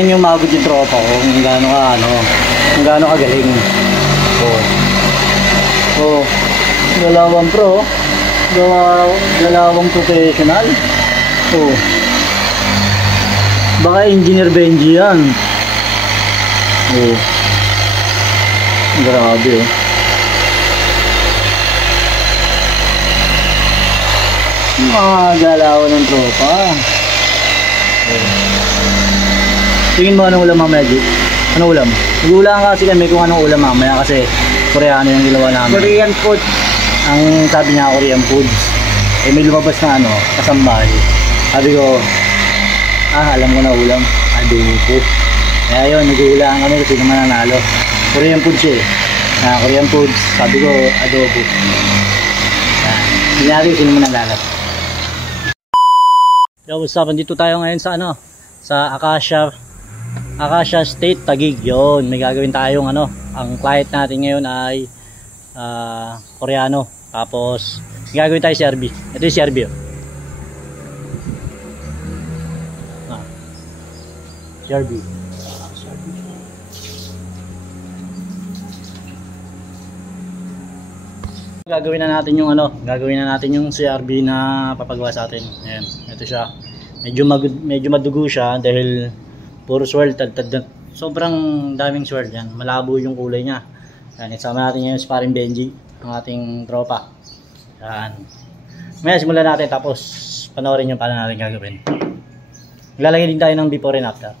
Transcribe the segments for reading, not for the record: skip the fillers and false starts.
Yan yung magod yung tropa ko kung gaano ka kung gaano kagaling. Galawang pro, galawang professional. Baka Engineer Benji yan. Grabe mga galaw ng tropa. Tingin mo anong ulam mamaya, G? Anong ulam? Nag-uulaan kasi kami kung anong ulam mamaya kasi Koreano yung ginawa namin. Korean food. Ang sabi niya Korean foods. May lumabas na kasambahay. Sabi ko, alam ko na ulam. Adobo. Kaya yun, nag-uulaan kami kasi naman nanalo. Korean foods Korean foods. Sabi ko, adobo. Hindi natin sino mo nalalat. Yo, what's up? Dito tayo ngayon sa sa Acacia State Taguig. Yun, may gagawin tayong ang client natin ngayon ay Koreano. Tapos gagawin tayo Serbi. Ito yung Serbi. Serbi. Gagawin na natin yung CRB na papagawa sa atin. Ayan, ito siya. Medyo madugo siya dahil puro swirl, sobrang daming swirl yan. Malabo yung kulay niya. Ayan, isama natin ngayon si paring Benji, ang ating tropa. Ayan. Maya simulan natin tapos panoorin yung paano natin gagawin. Maglalagay din tayo ng before and after.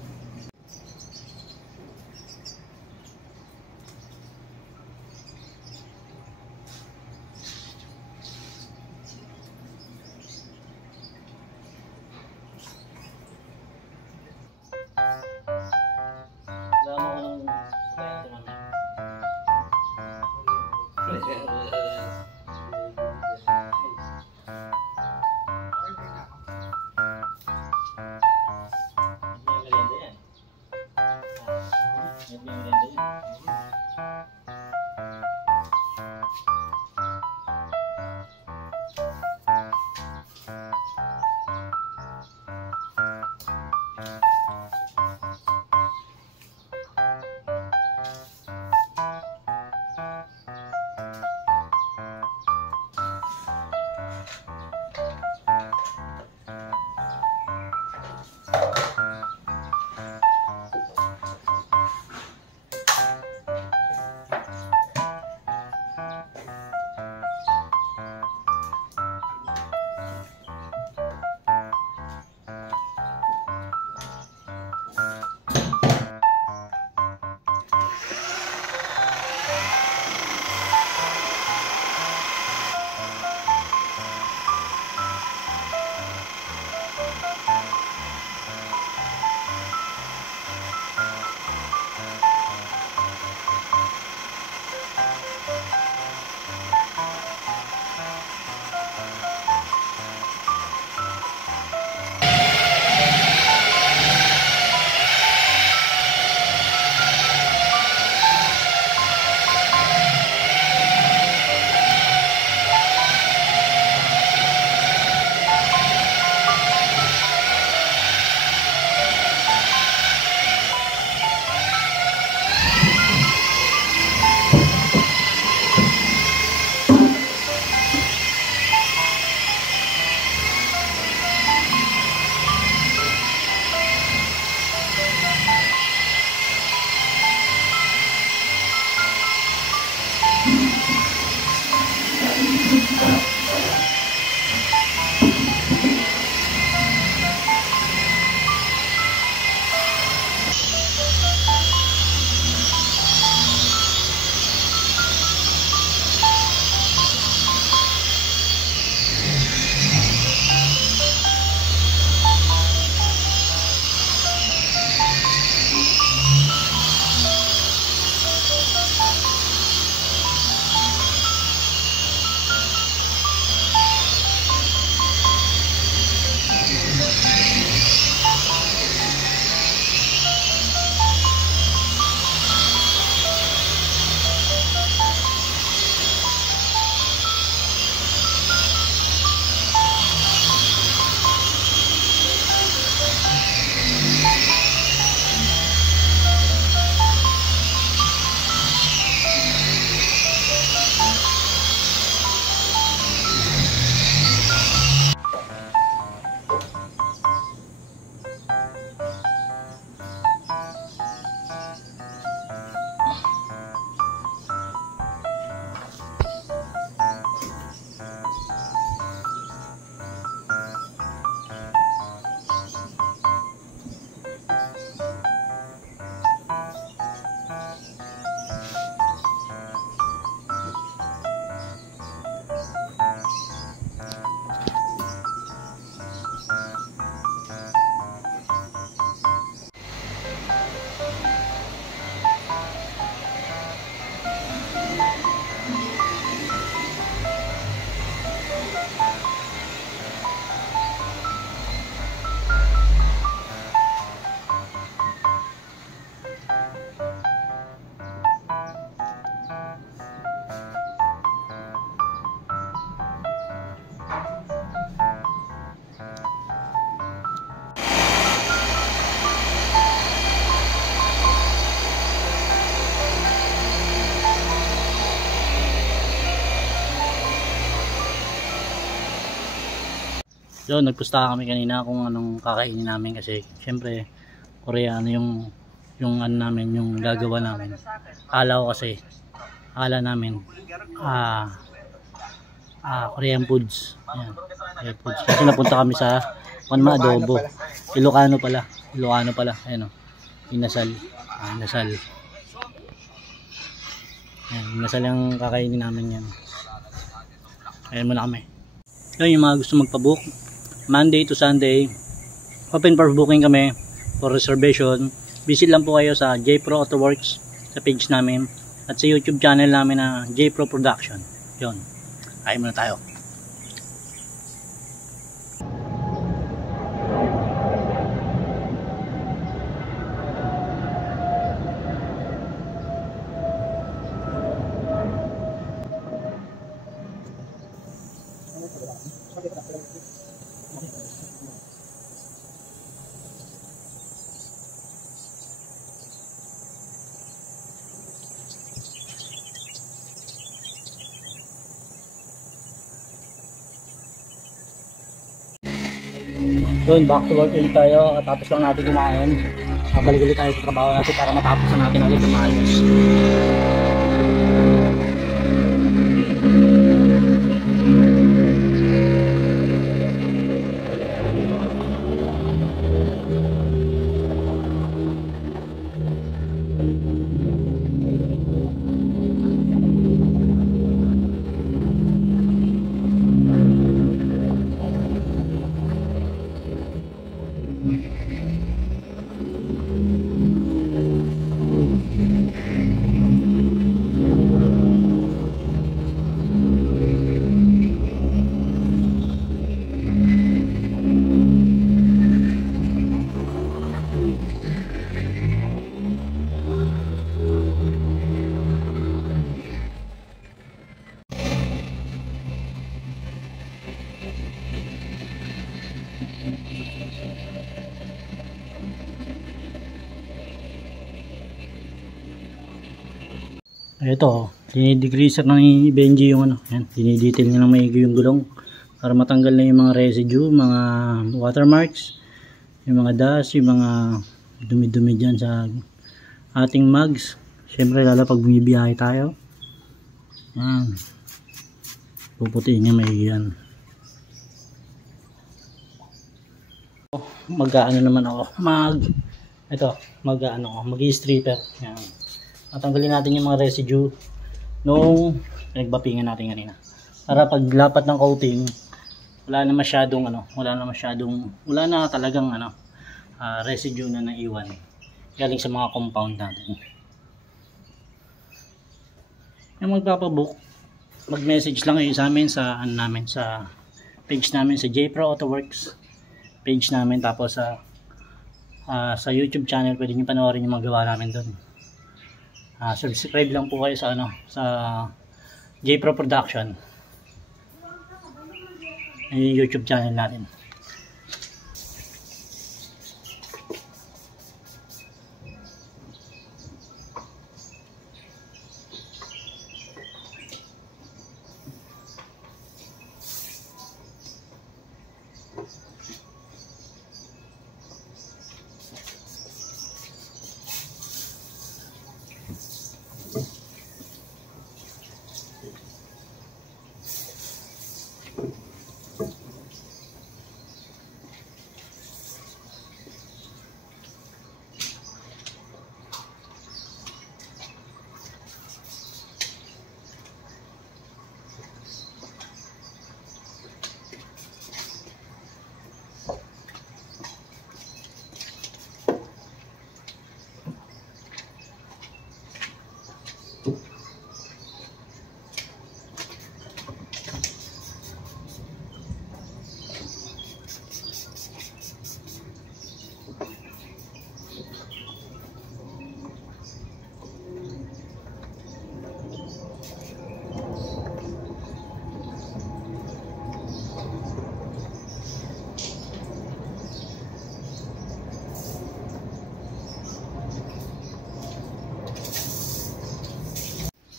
So nagpusta kami kanina kung anong kakainin namin kasi syempre Koreano yung ano namin, yung gagawa namin. Ala namin Korean foods. Ayan, Korean foods. Kasi napunta kami sa adobo. Ilocano pala. Ayan o. Inasal. Inasal. Ayan, inasal yung kakainin namin yan. Ayan muna kami. Yun, yung mga gusto magpabook, Monday to Sunday, open for booking kami for reservation. Visit lang po kayo sa JPro Autoworks sa page namin at sa YouTube channel namin na JPro Production. Yun. Kain muna tayo. Yun, back to work ulit tayo. Tapos lang natin kumain. Balik ulit tayo sa trabaho natin para matapos na natin ulit yung maayos. Ito, dinidegreaser na ni Benji yung ano, yan, dinidetail niya ng maigi yung gulong para matanggal na yung mga residue, mga watermarks, yung mga dust, yung mga dumi-dumi dyan sa ating mugs. Siyempre lalo pag bumibiyahe tayo, yan, puputiin niya maigi yan. Mag-ano naman ako, mag-stripper, yan. Natanggalin natin yung mga residue nung nagbapingan natin kanina. Para pag lapat ng coating, wala na talagang residue na naiwan galing sa mga compound natin. Yung magpapabook, mag-message lang kayo sa amin sa sa page namin sa JPro Autoworks page namin, tapos sa YouTube channel pwede niyo panoorin yung magawa namin doon. Subscribe lang po kayo sa sa JPro Production, yung YouTube channel natin.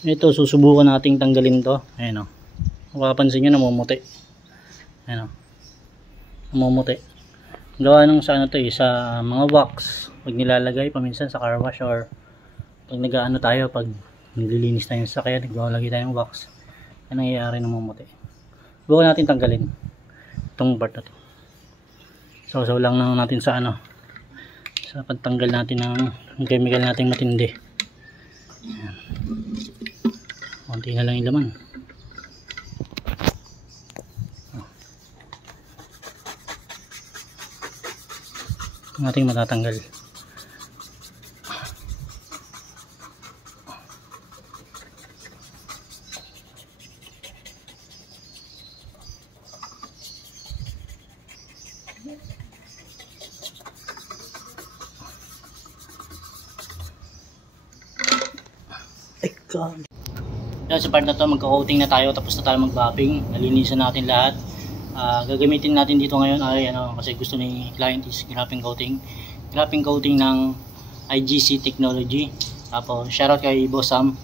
Ito, susubukan nating tanggalin to. Ayan o. Mapapansin nyo, namumuti. Ayan o. Namumuti. Gawa nung sa ano to sa mga wax. Pag nilalagay paminsan sa car wash or pag nag-ano tayo, pag naglilinis tayo sa sakyan, naglalagay tayo ng wax. Yan ang nangyayari namumuti. Bago natin tanggalin itong part na to. So lang natin sa ano, sa pagtanggal natin ng chemical natin matindi. Ayan. Konti na lang yung laman. Ang ating matatanggal. Yan, sa part na to magka-coating na tayo, tapos na tayo mag-wrapping. Nalinisan natin lahat. Gagamitin natin dito ngayon ay ano, kasi gusto ni client is graphing coating ng IGC Technology. Tapos shoutout kay Boss Sam,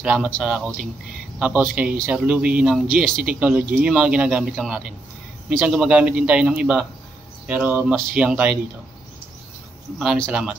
salamat sa coating. Tapos kay Sir Louie ng GST Technology, yung mga ginagamit lang natin. Minsan gumagamit din tayo ng iba, pero mas hiyang tayo dito. Maraming salamat.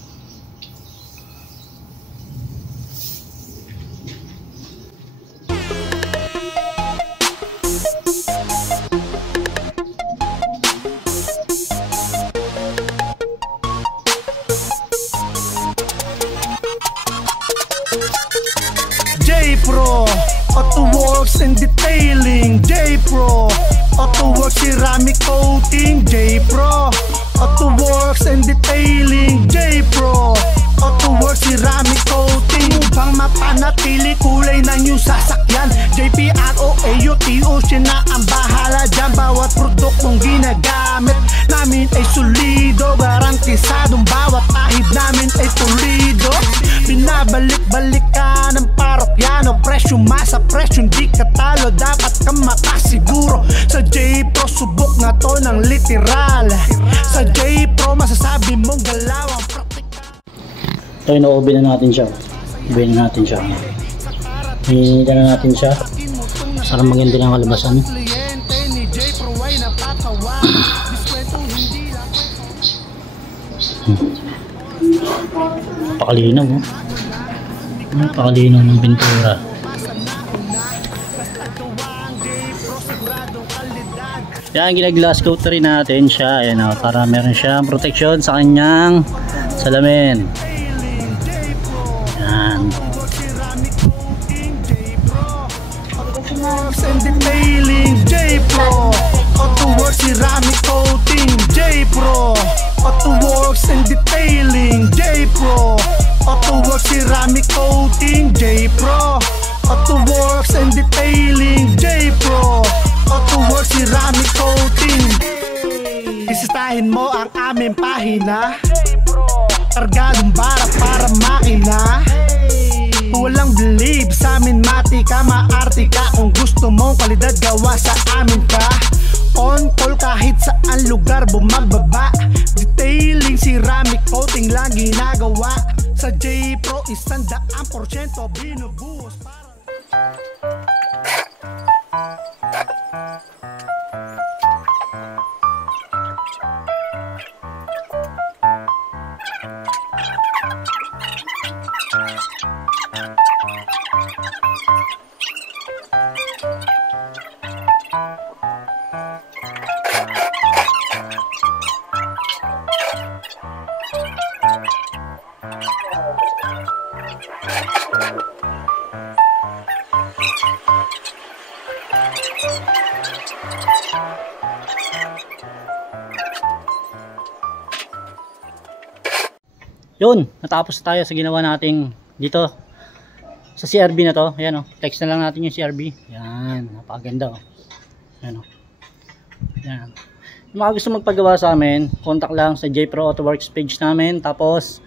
J-Pro AutoWorks and Detailing. J-Pro AutoWorks Ceramic Coating. J-Pro AutoWorks and Detailing. J-Pro AutoWorks Ceramic Coating. Upang mapanatili kulay ng iyong sasakyan, JPROAUTO siya na ang bahala dyan. Bawat produktong ginagamit namin ay solido, garantisadong bawat ahid namin ay pulido. Binabalik-balik ka ng parokyano, presyo masa, presyo di ka talo, dapat kang makasiguro. Sa J-Pro subok nga to ng literal. Sa J-Pro masasabi mong galawang praktikal. Ito, ino-oven na natin siya. Oven na natin siya. Hinihita na natin siya para maganda ng kalabasan. Pakalinaw, oh. Pakalinaw ng pintura. Yan, ginag-glass coat rin natin siya. Ayan, oh, para meron siyang protection sa kanyang salamin. Yan. J-Pro AutoWorks Ceramic Coating. J-Pro AutoWorks and Detailing. J-Pro AutoWorks Ceramic Coating. J-Pro AutoWorks and Detailing. J-Pro AutoWorks Ceramic Coating. Bisitahin mo ang aming pahina, kargadong bara para makina. Walang believe sa amin, mati ka, maarte ka. Kung gusto mong kalidad, gawa sa amin ka. On call kahit saan lugar bumababa. Detailing, ceramic coating lang ginagawa. Sa J-Pro 100% binubuhos para... Yun, natapos tayo sa ginawa nating dito sa CRB na to. Ayan, oh, text na lang natin yung CRB. Yan, napakaganda, oh. Ayan, oh. Yan. Yung mga gusto magpagawa sa amin, contact lang sa J-Pro AutoWorks page namin. Tapos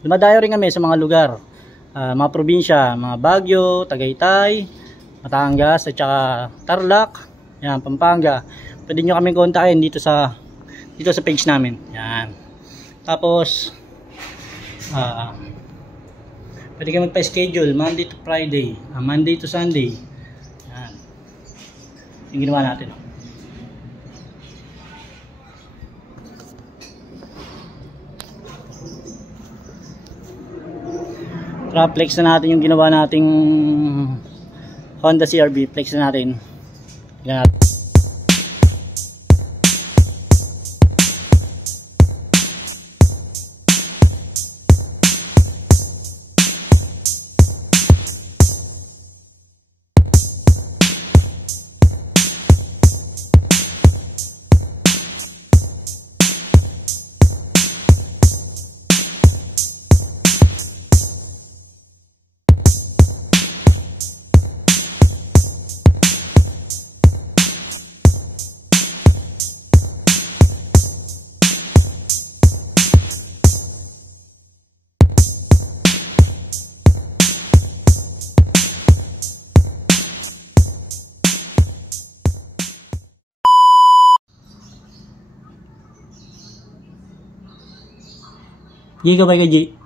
dumadayo rin kami sa mga lugar, mga probinsya, mga Baguio, Tagaytay, Batangas, at saka Tarlac, yan, Pampanga. Pwede nyo kami kontakin dito sa page namin. Yan. Tapos pwede kayo magpa-schedule Monday to Friday, Monday to Sunday. Yan. Yung ginawa natin, oh. Tara, flex na natin yung ginawa nating Honda CR-V. Flex na natin. Yan natin. Giga ba ka, G?